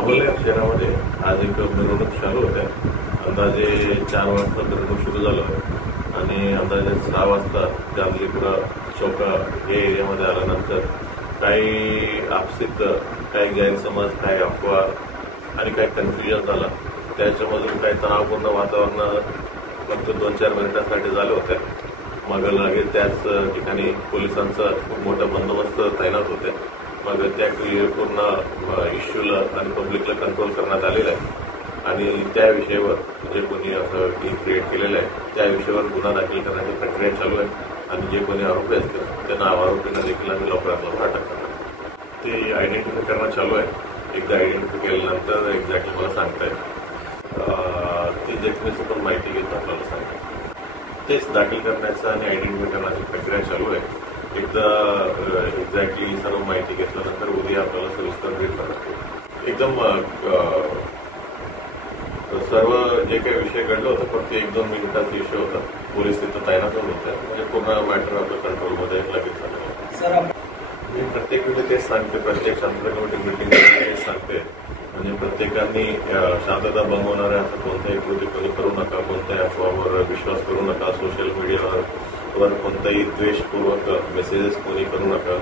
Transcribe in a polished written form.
अमोल्या शहरामध्ये आज एक मिरवणूक चालू होत्या. अंदाजे 4 वाजता मिरवणूक सुरू झालं आणि अंदाजे 6 वाजता जामलीपुरा चौका हे एरियामध्ये आल्यानंतर काही आपसीत काही गैरसमज, काही अफवा आणि काही कन्फ्युजन झाला. त्याच्यामधून काही तणावपूर्ण वातावरण फक्त 2-4 मिनिटांसाठी झालं होतं. मग लगेच त्याच ठिकाणी पोलिसांचा खूप मोठा बंदोबस्त तैनात होते. मग त्या पूर्ण इश्यूला आणि पब्लिकला कंट्रोल करण्यात आलेला आहे आणि त्या विषयावर जे कोणी असं क्रिएट केलेलं आहे त्या विषयावर गुन्हा दाखल करण्याची प्रक्रिया चालू आहे आणि जे कोणी आरोपी असतील त्यांना आरोपींना देखील आम्ही लवकरात लवकर अटक करणार. ते आयडेंटिफाय करणं चालू आहे. एकदा आयडेंटिफाय केल्यानंतर एक्झॅक्टली मला सांगताय ती जखमीची पण माहिती घेतो आपल्याला सांगताय. तेच दाखल करण्याचं आणि आयडेंटिफाय करण्याची प्रक्रिया चालू आहे. एकदा एक्झॅक्टली सर्व माहिती घेतल्यानंतर उद्या आपल्याला सविस्तर भेट करणार. एकदम सर्व जे काही विषय घडलं होतं फक्त 1-2 मिनिटाचा इश्यू होता. पोलीस तिथं तैनात होते. म्हणजे पूर्ण मॅटर आपल्या कंट्रोलमध्ये लगेच झालं. मी प्रत्येक वेळी तेच सांगते, प्रत्येक शांतता मीटिंग तेच सांगते. म्हणजे प्रत्येकाने शांतता बनवणाऱ्या असं कोणत्याही कृती कोणी करू नका. कोणत्याही अफवावर विश्वास करू नका. सोशल मीडियावर कोणताही द्वेषपूर्वक मेसेजेस कोणी करू नका.